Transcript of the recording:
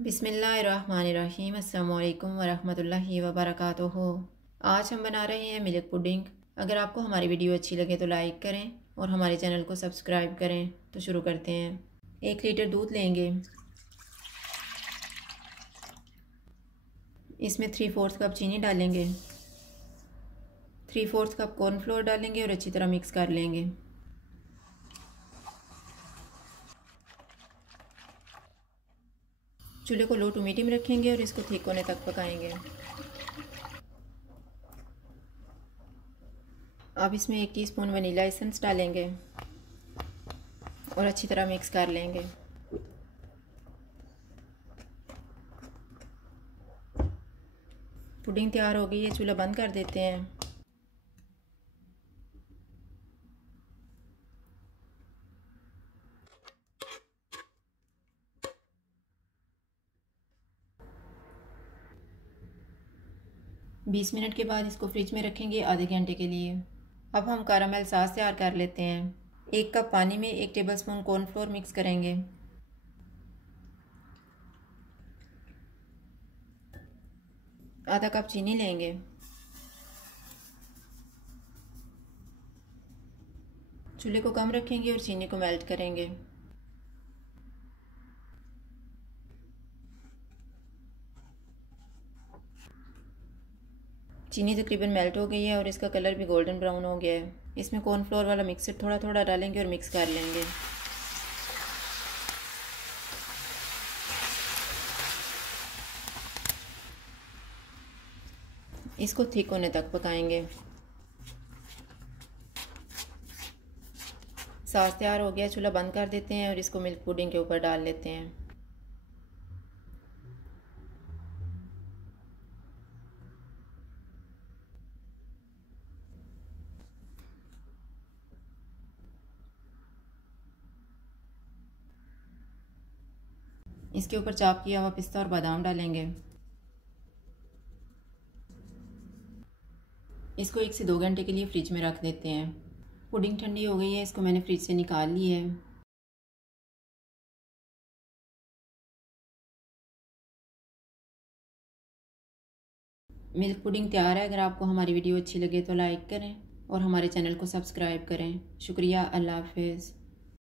बिस्मिल्लाहिर्रहमानिर्रहीम। अस्सलामु अलैकुम वरहमतुल्लाहि वबरकातुहू। आज हम बना रहे हैं मिल्क पुडिंग। अगर आपको हमारी वीडियो अच्छी लगे तो लाइक करें और हमारे चैनल को सब्सक्राइब करें। तो शुरू करते हैं। 1 लीटर दूध लेंगे, इसमें 3/4 कप चीनी डालेंगे, 3/4 कप कॉर्नफ्लोर डालेंगे और अच्छी तरह मिक्स कर लेंगे। चूल्हे को लो टू मीडियम रखेंगे और इसको थिक होने तक पकाएंगे। अब इसमें 1 टीस्पून वनीला एसेंस डालेंगे और अच्छी तरह मिक्स कर लेंगे। पुडिंग तैयार हो गई है, चूल्हा बंद कर देते हैं। बीस मिनट के बाद इसको फ्रिज में रखेंगे आधे घंटे के लिए। अब हम कैरामेल सॉस तैयार कर लेते हैं। 1 कप पानी में 1 टेबलस्पून कॉर्नफ्लोर मिक्स करेंगे। आधा कप चीनी लेंगे। चूल्हे को कम रखेंगे और चीनी को मेल्ट करेंगे। चीनी तकरीबन मेल्ट हो गई है और इसका कलर भी गोल्डन ब्राउन हो गया है। इसमें कॉर्नफ्लोर वाला मिक्सचर थोड़ा थोड़ा डालेंगे और मिक्स कर लेंगे। इसको थिक होने तक पकाएंगे। सॉस तैयार हो गया, चूल्हा बंद कर देते हैं और इसको मिल्क पुडिंग के ऊपर डाल लेते हैं। इसके ऊपर चॉप किया हुआ पिस्ता और बादाम डालेंगे। इसको 1 से 2 घंटे के लिए फ्रिज में रख देते हैं। पुडिंग ठंडी हो गई है, इसको मैंने फ्रिज से निकाल ली है। मिल्क पुडिंग तैयार है। अगर आपको हमारी वीडियो अच्छी लगे तो लाइक करें और हमारे चैनल को सब्सक्राइब करें। शुक्रिया। अल्लाह हाफिज़।